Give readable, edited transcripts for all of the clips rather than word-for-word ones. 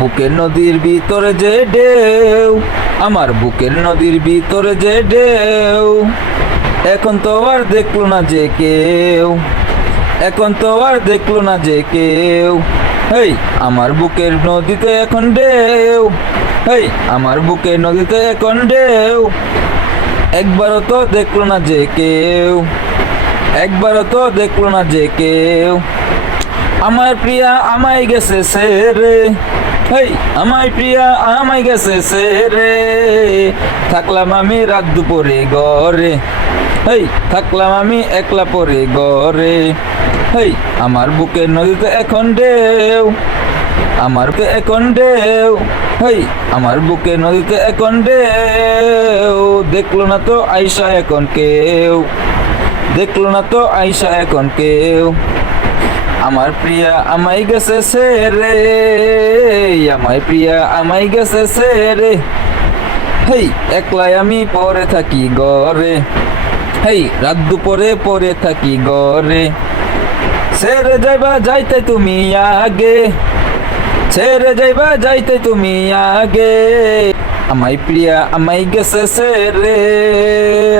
বুকের নদীর ভিতরে যে ঢেউ, আমার বুকের নদীর ভিতরে যে ঢেউ, এখন তো আর দেখলো না যে কেউ, এখন তো আর দেখলো না যে কেউ। হেই আমার বুকের নদীতে এখন ঢেউ, হেই আমার বুকের নদীতে এখন ঢেউ, একবারও তো দেখলো না যে কেউ, একবারও তো দেখলো না যে কেউ। আমার প্রিয়া আমায় গেছে সেরে, হেই আমার প্রিয়া আমায় গেছে সেরে, থাকলাম আমি রাত দুপুরে ঘরে, হেই থাকলাম আমি একলা পরে ঘরে। হেই আমার বুকের নদীতে এখন ঢেউ, আমার বুকে এখন ঢেউ, হেই আমার বুকের নদীতে এখন ঢেউ, দেখলো না তো আইসা এখন কেউ, দেখলো না তো আইসা এখন কেউ। আমার প্রিয়া আমায় গেছে সেরে, আমার প্রিয়া আমায় গেছে সেরে, হেই একলাই আমি পরে থাকি ঘরে, হেই রাত দুপুরে পরে থাকি ঘরে। ছেড়ে যাইবা যাইতে তুমি আগে, ছেড়ে যাইবা যাইতে তুমি আগে, আমায় প্রিয়া আমায় গেছে সেরে,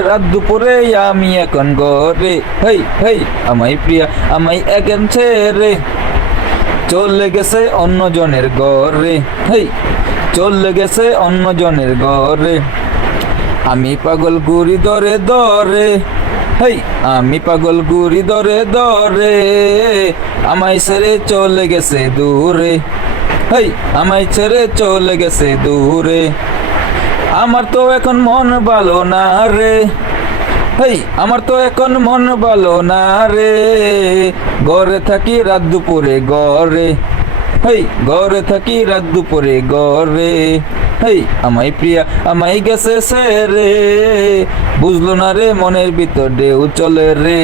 রাত দুপুরে আমি এখন ঘরে। হেই হেই আমায় প্রিয়া আমায় এখন ছেড়ে চলে গেছে অন্য জনের ঘরে, হেই চলে গেছে অন্য জনের ঘরে। আমি পাগল ঘুরি দরে দরে, হেই আমি পাগল ঘুরি দরে দরে, আমায় ছেড়ে চলে গেছে দূরে, হেই আমায় ছেড়ে চলে গেছে দূরে। আমার তো এখন মন ভালো না রে, হেই আমার তো এখন মন ভালো না রে, ঘরে থাকি রাত দুপুরে ঘরে, হেই ঘরে থাকি রাত দুপুরে ঘরে। হেই আমায় প্রিয়া আমায় গেছে সেরে, বুঝলো না রে মনের ভিতর ঢেউ চলে রে,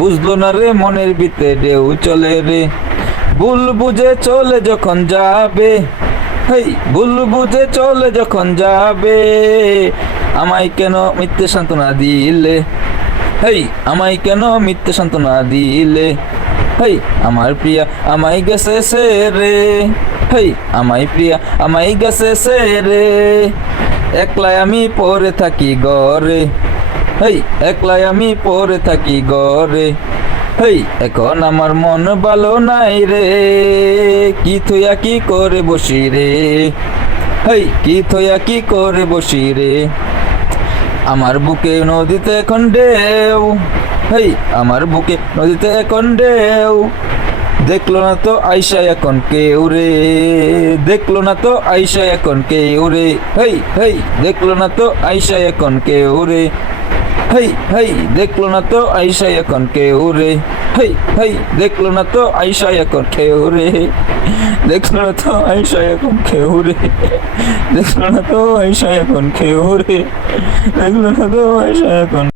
বুঝলো না রে মনের ভিতরে ঢেউ চলে রে। ভুল বুঝে চলে যখন যাবে, হেই ভুল বুঝে চলে যখন যাবে, আমায় কেন মিথ্যে সান্ত্বনা দিলে, হেই আমায় কেন মিথ্যে সান্ত্বনা দিলে। হেই আমার প্রিয়া আমায় গেছে সেরে, হেই আমায় প্রিয়া আমায় গেছে সেরে, একলাই আমি পরে থাকি ঘরে, হেই একলাই আমি পরে থাকি ঘরে। হেই এখন আমার মন ভালো নাই রে, কি থইয়া কি করে বসি রে, হেই কি থইয়া কি করে বসি রে। আমার বুকে নদীতে এখন ঢেউ, হেই আমার বুকে নদীতে এখন ঢেউ, দেখলো না তো আইসা এখন কেউ রে, দেখলো না তো আইসা এখন কেউ রে। হেই হেই দেখলো না তো আইসা এখন কেউ রে, হেই হেই দেখলো না তো আইসা এখন কেউ রে, হেই হেই দেখলো না তো আইসা এখন কেউ রে, দেখলো না তো আইসা এখন কেউ রে, দেখলো না তো আইসা এখন কেউ রে, দেখলো না তো আইসা এখন।